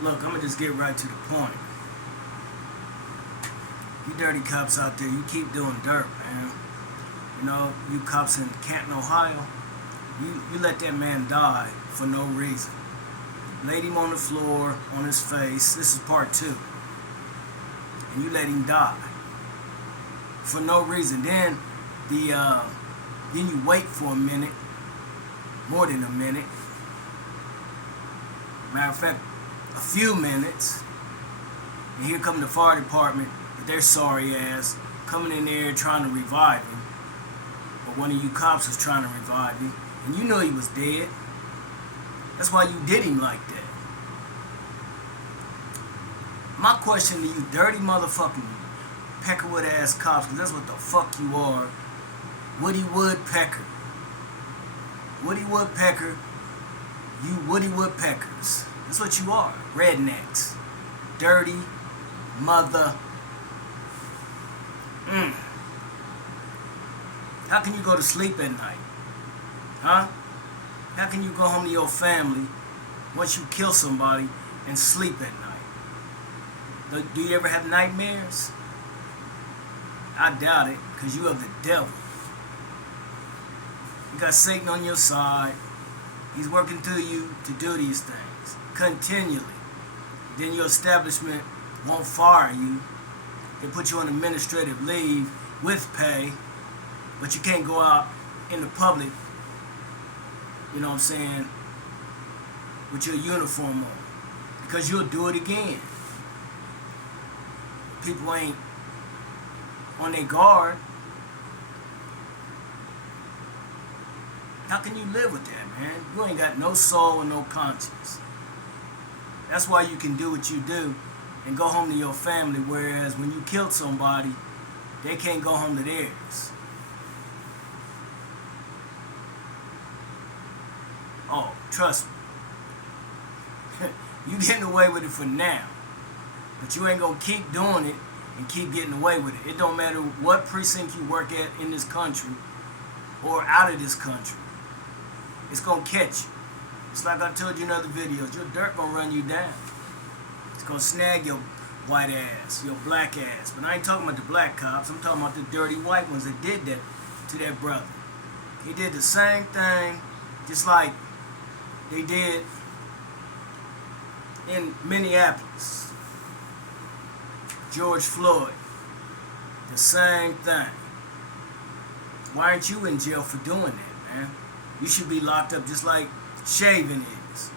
Look, I'm gonna just get right to the point. You dirty cops out there, you keep doing dirt, man. You know, you cops in Canton, Ohio, you let that man die for no reason. Laid him on the floor, on his face. This is part two. And you let him die for no reason. Then you wait for a minute, more than a minute. Matter of fact, a few minutes, and here come the fire department with their sorry ass coming in there trying to revive him. Or one of you cops was trying to revive him, and you know he was dead. That's why you did him like that. My question to you, dirty motherfucking peckerwood ass cops, because that's what the fuck you are. Woody Woodpecker. Woody Woodpecker. You Woody Woodpeckers. That's what you are. Rednecks. Dirty mother. How can you go to sleep at night? Huh? How can you go home to your family once you kill somebody and sleep at night? Do you ever have nightmares? I doubt it, because you have the devil. You got Satan on your side. He's working through you to do these things continually. Then your establishment won't fire you. They put you on administrative leave with pay, but you can't go out in the public, you know what I'm saying, with your uniform on, because you'll do it again. People ain't on their guard. How can you live with that, man? You ain't got no soul and no conscience. That's why you can do what you do and go home to your family, whereas when you killed somebody, they can't go home to theirs. Oh, trust me. You getting away with it for now. But you ain't gonna keep doing it and keep getting away with it. It don't matter what precinct you work at in this country or out of this country. It's gonna catch you. It's like I told you in other videos. Your dirt gonna run you down. It's gonna snag your white ass, your black ass. But I ain't talking about the black cops. I'm talking about the dirty white ones that did that to that brother. He did the same thing, just like they did in Minneapolis. George Floyd, the same thing. Why aren't you in jail for doing that, man? You should be locked up just like Shaving is.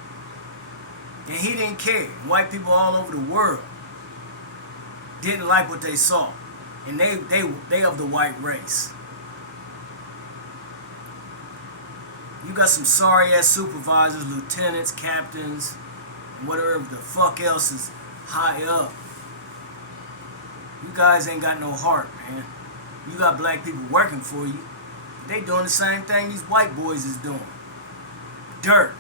And he didn't care. White people all over the world didn't like what they saw. And they of the white race. You got some sorry ass supervisors, lieutenants, captains, and whatever the fuck else is high up. You guys ain't got no heart, man. You got black people working for you. They doing the same thing these white boys is doing. Dirt.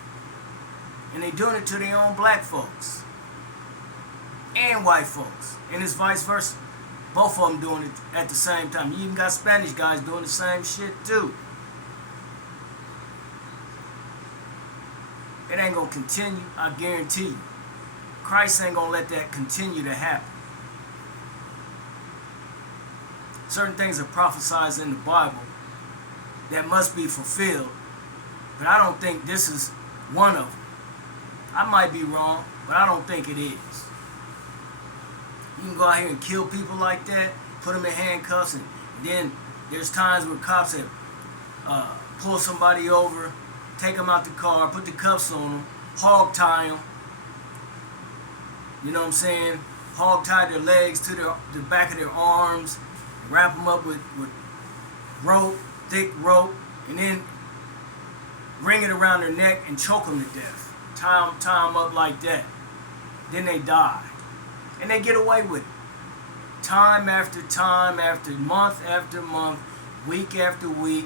And they doing it to their own black folks. And white folks. And it's vice versa. Both of them doing it at the same time. You even got Spanish guys doing the same shit too. It ain't gonna continue, I guarantee you. Christ ain't gonna let that continue to happen. Certain things are prophesied in the Bible that must be fulfilled, but I don't think this is one of them. I might be wrong, but I don't think it is. You can go out here and kill people like that, put them in handcuffs, and then there's times where cops have pull somebody over, take them out the car, put the cuffs on them, hog tie them. You know what I'm saying? Hog tie their legs to the back of their arms, wrap them up with rope, thick rope, and then ring it around their neck and choke them to death. Tie them up like that. Then they die. And they get away with it. Time after time after month after month, week after week,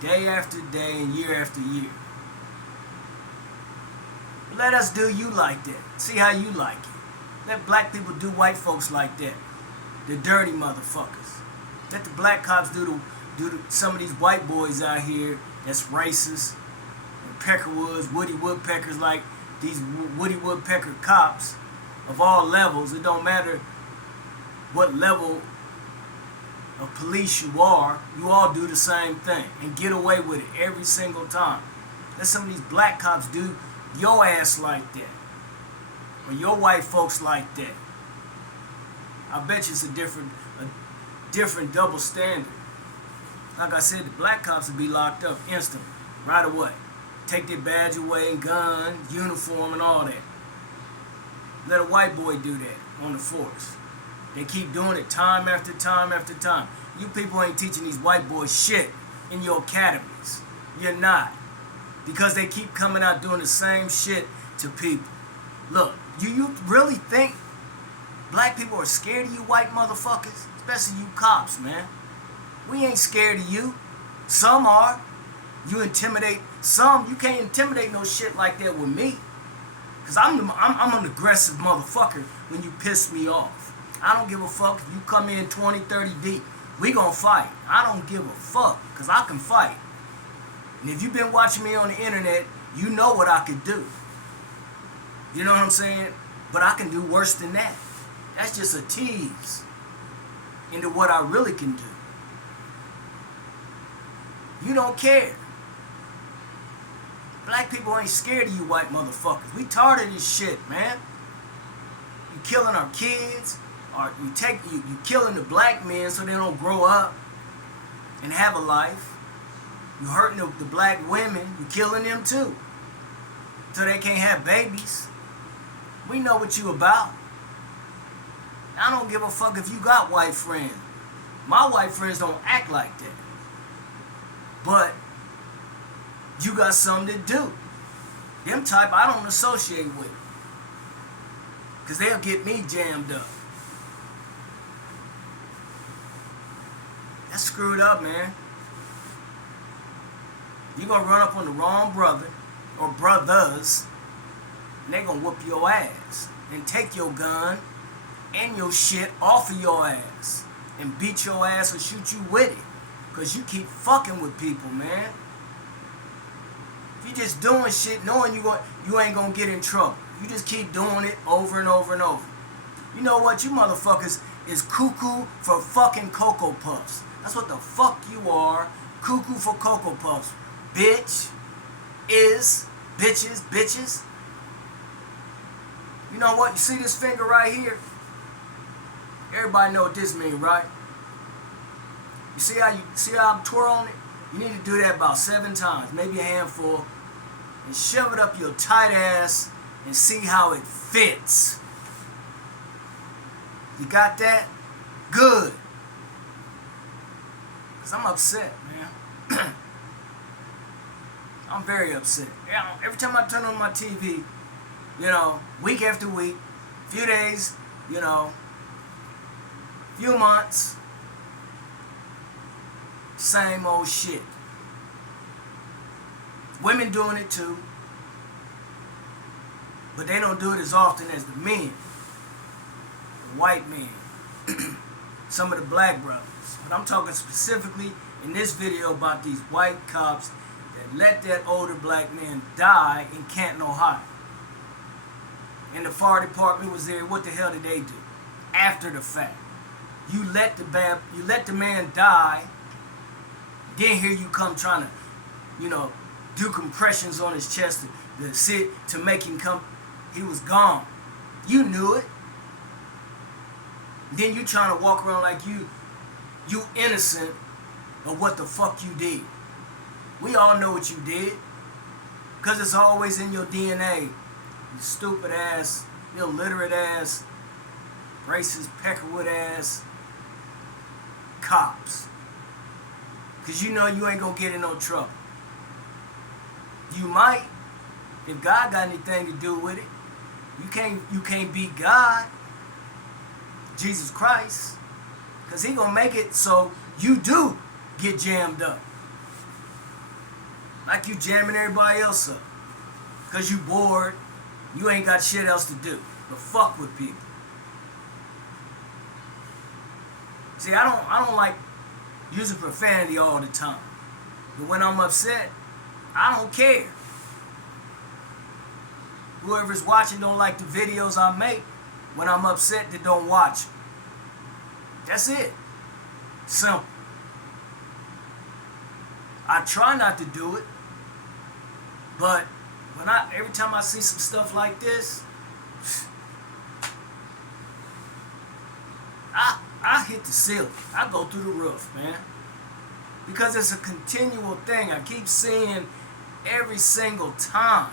day after day, and year after year. Let us do you like that. See how you like it. Let black people do white folks like that. The dirty motherfuckers. Let the black cops do to some of these white boys out here that's racist. And Peckerwoods, Woody Woodpeckers like these Woody Woodpecker cops. of all levels. It don't matter what level of police you all do the same thing and get away with it every single time. Let some of these black cops do your ass like that, or your white folks like that. I bet you it's a different double standard. Like I said, the black cops would be locked up instantly, right away. Take their badge away, gun, uniform, and all that. Let a white boy do that on the force. They keep doing it time after time after time. You people ain't teaching these white boys shit in your academies. You're not. Because they keep coming out doing the same shit to people. Look, you really think black people are scared of you white motherfuckers? Especially you cops, man. We ain't scared of you. Some are. You intimidate some. You can't intimidate no shit like that with me. Because I'm an aggressive motherfucker when you piss me off. I don't give a fuck if you come in 20, 30 deep. We gonna fight. I don't give a fuck, because I can fight. And if you've been watching me on the internet, you know what I could do. You know what I'm saying? But I can do worse than that. That's just a tease into what I really can do. You don't care. Black people ain't scared of you white motherfuckers. We tired of this shit, man. You killing our kids, or you killing the black men so they don't grow up and have a life. You hurting the black women. You killing them too, so they can't have babies. We know what you about. I don't give a fuck if you got white friends. My white friends don't act like that. But you got some that do. Them type I don't associate with. Because they'll get me jammed up. That's screwed up, man. You're going to run up on the wrong brother or brothers, and they're going to whoop your ass and take your gun and your shit off of your ass and beat your ass or shoot you with it. Because you keep fucking with people, man. If you just doing shit knowing you ain't going to get in trouble. You just keep doing it over and over and over. You know what? You motherfuckers is cuckoo for fucking Cocoa Puffs. That's what the fuck you are. Cuckoo for Cocoa Puffs. Bitch. Bitches. You know what? You see this finger right here? Everybody know what this means, right? You see how I'm twirling it? You need to do that about 7 times, maybe a handful, and shove it up your tight ass and see how it fits. You got that? Good. Because I'm upset, man. I'm very upset. Every time I turn on my TV, week after week, few days, few months, same old shit. Women doing it too, but they don't do it as often as the men, the white men, some of the black brothers. But I'm talking specifically in this video about these white cops that let that older black man die in Canton, Ohio. And the fire department was there. What the hell did they do? After the fact, you let the man die. Then here you come trying to, do compressions on his chest to make him come. He was gone. You knew it. Then you trying to walk around like you innocent of what the fuck you did. We all know what you did. Because it's always in your DNA. You stupid ass, illiterate ass, racist, peckerwood ass cops. Because you know you ain't going to get in no trouble. You might, if God got anything to do with it. You can't beat God, Jesus Christ, because he going to make it so you do get jammed up. Like you jamming everybody else up. Because you bored, you ain't got shit else to do but fuck with people. See, I don't like using profanity all the time. But when I'm upset, I don't care. Whoever's watching don't like the videos I make, when I'm upset that don't watch it. That's it. Simple. I try not to do it, but every time I see some stuff like this, I hit the ceiling. I go through the roof, man. Because it's a continual thing. I keep seeing every single time,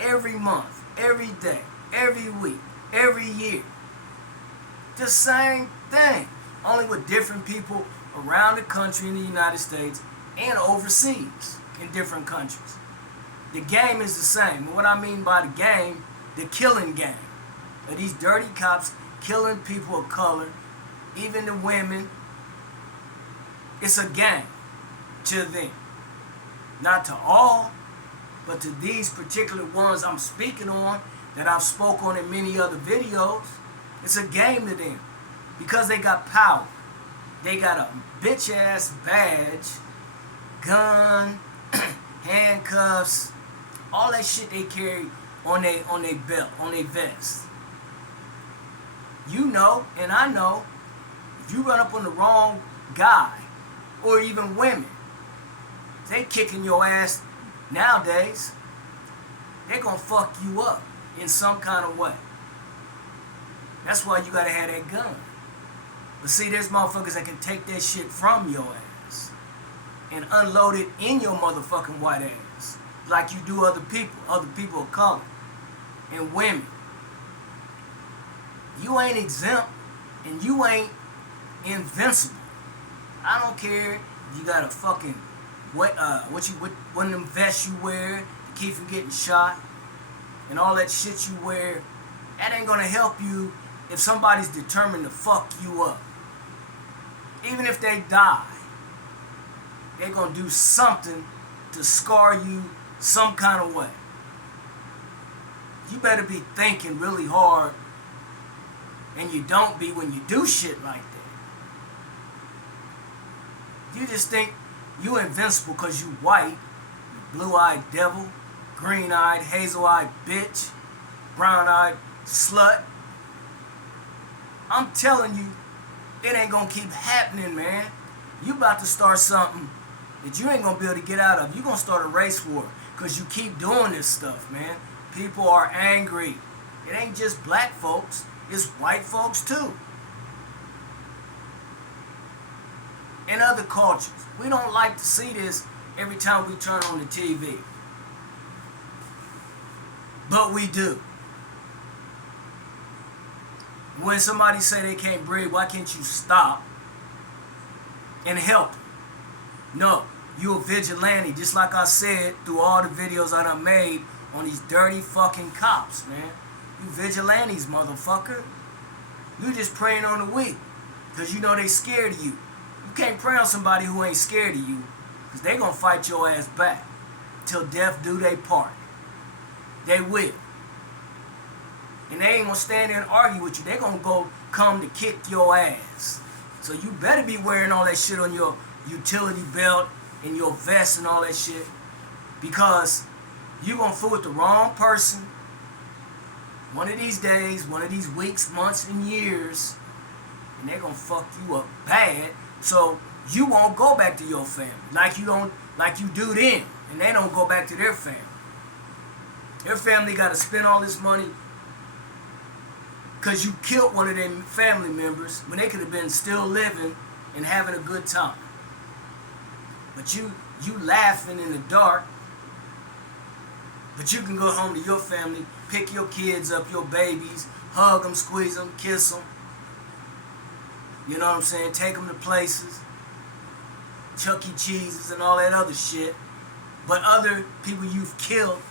every month, every day, every week, every year. The same thing, only with different people around the country in the United States and overseas in different countries. The game is the same. And what I mean by the game, the killing game. Of these dirty cops killing people of color, even the women. It's a game to them. Not to all, but to these particular ones I'm speaking on, that I've spoke on in many other videos. It's a game to them. Because they got power. They got a bitch ass badge, gun, handcuffs, all that shit they carry on their belt, on their vest. You know, and I know, if you run up on the wrong guy, or even women, they kicking your ass nowadays. They gonna fuck you up in some kind of way. That's why you gotta have that gun. But see, there's motherfuckers that can take that shit from your ass and unload it in your motherfucking white ass, like you do other people of color, and women. You ain't exempt, and you ain't invincible. I don't care if you got a fucking one of them vests you wear to keep from getting shot, and all that shit you wear. That ain't gonna help you if somebody's determined to fuck you up. Even if they die, they're gonna do something to scar you some kind of way. You better be thinking really hard, and you don't be when you do shit like that. You just think you invincible because you white, you blue-eyed devil, green-eyed, hazel-eyed bitch, brown-eyed slut. I'm telling you, it ain't gonna keep happening, man. You about to start something that you ain't gonna be able to get out of. You gonna start a race war because you keep doing this stuff, man. People are angry. It ain't just black folks, it's white folks too. In other cultures, we don't like to see this every time we turn on the TV. But we do. When somebody say they can't breathe, why can't you stop and help them? No, you a vigilante, just like I said through all the videos I done made on these dirty fucking cops, man. You vigilantes, motherfucker. You just preying on the weak because you know they scared of you. You can't prey on somebody who ain't scared of you, because they gonna fight your ass back till death do they part. They will. And they ain't gonna stand there and argue with you. They gonna come to kick your ass. So you better be wearing all that shit on your utility belt and your vest and all that shit, because you gonna fool with the wrong person one of these days, one of these weeks, months, and years, and they gonna fuck you up bad. So you won't go back to your family like you do them, and they don't go back to their family. Their family got to spend all this money because you killed one of their family members when they could have been still living and having a good time. But you laughing in the dark, but you can go home to your family, pick your kids up, your babies, hug them, squeeze them, kiss them. You know what I'm saying? Take them to places, Chuck E. Cheese's and all that other shit. But other people you've killed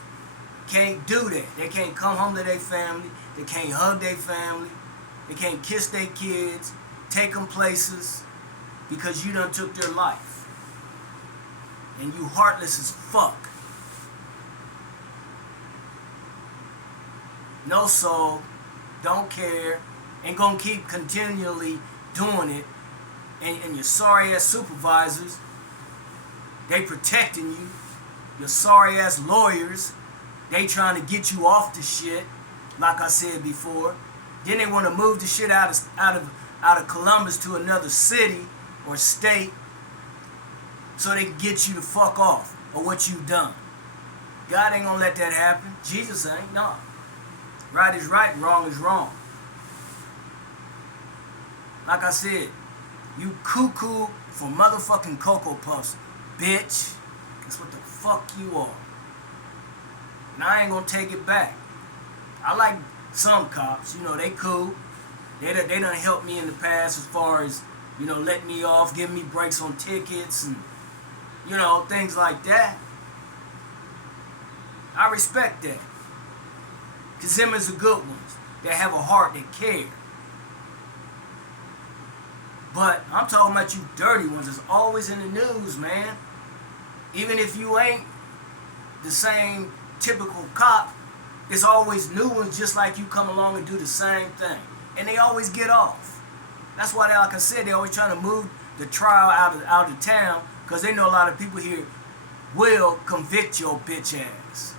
can't do that. They can't come home to their family. They can't hug their family. They can't kiss their kids, take them places, because you done took their life. And you heartless as fuck. No soul, don't care, and gonna keep continually doing it. And your sorry ass supervisors, they protecting you. Your sorry ass lawyers, they trying to get you off the shit, like I said before. Then they want to move the shit out of Columbus to another city or state so they can get you to fuck off of what you've done. God ain't gonna let that happen. Jesus ain't. No. Right is right, wrong is wrong. Like I said, you cuckoo for motherfucking Cocoa Puffs, bitch. That's what the fuck you are. And I ain't gonna take it back. I like some cops, they cool. They done helped me in the past as far as, letting me off, giving me breaks on tickets and, things like that. I respect that. Because them is the good ones that have a heart that care. But I'm talking about you dirty ones that's always in the news, man. Even if you ain't the same typical cop, there's always new ones just like you come along and do the same thing. And they always get off. That's why, like I said, they always trying to move the trial out of town because they know a lot of people here will convict your bitch ass.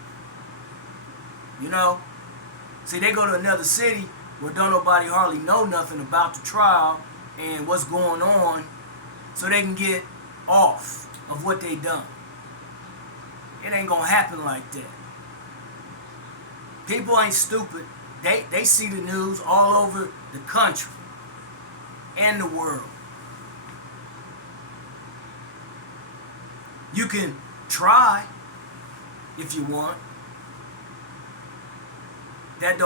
See, they go to another city where don't nobody hardly know nothing about the trial and what's going on so they can get off of what they done. It ain't gonna happen like that. People ain't stupid. They see the news all over the country and the world. You can try if you want. That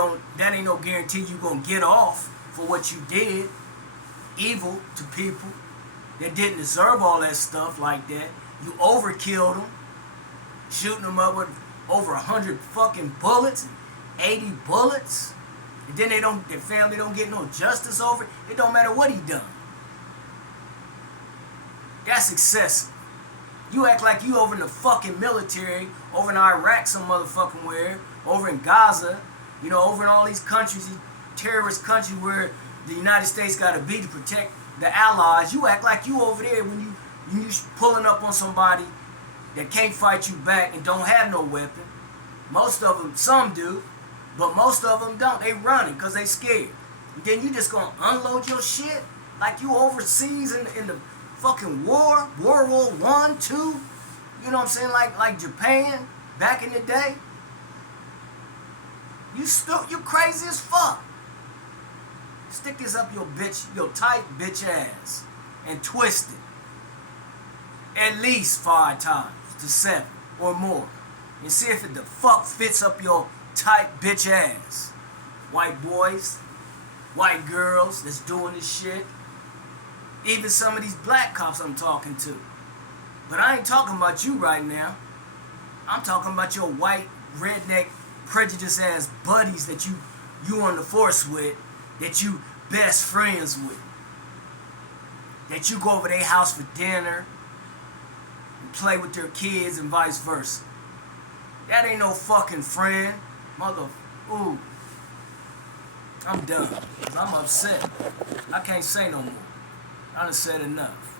ain't no guarantee you gonna get off for what you did. Evil to people that didn't deserve all that stuff like that. You overkilled them, shooting them up with over 100 fucking bullets and 80 bullets, and then their family don't get no justice over it. It don't matter what he done. That's excessive. You act like you over in the fucking military, over in Iraq some motherfucking where, over in Gaza, over in all these countries, these terrorist countries where the United States got to be to protect the allies. You act like you over there when you pulling up on somebody that can't fight you back and don't have no weapon. Most of them, some do, but most of them don't. They running because they scared. And then you just gonna unload your shit like you overseas in the fucking war, World War I, II. You know what I'm saying? Like Japan back in the day. You crazy as fuck. Stick this up your tight bitch ass and twist it at least 5 times to 7 or more and see if it the fuck fits up your tight bitch ass. White boys, white girls that's doing this shit, even some of these black cops I'm talking to. But I ain't talking about you right now. I'm talking about your white redneck prejudice ass buddies that you on the force with, that you best friends with, that you go over their house for dinner and play with their kids and vice versa. That ain't no fucking friend. Ooh. I'm done. I'm upset. I can't say no more. I done said enough.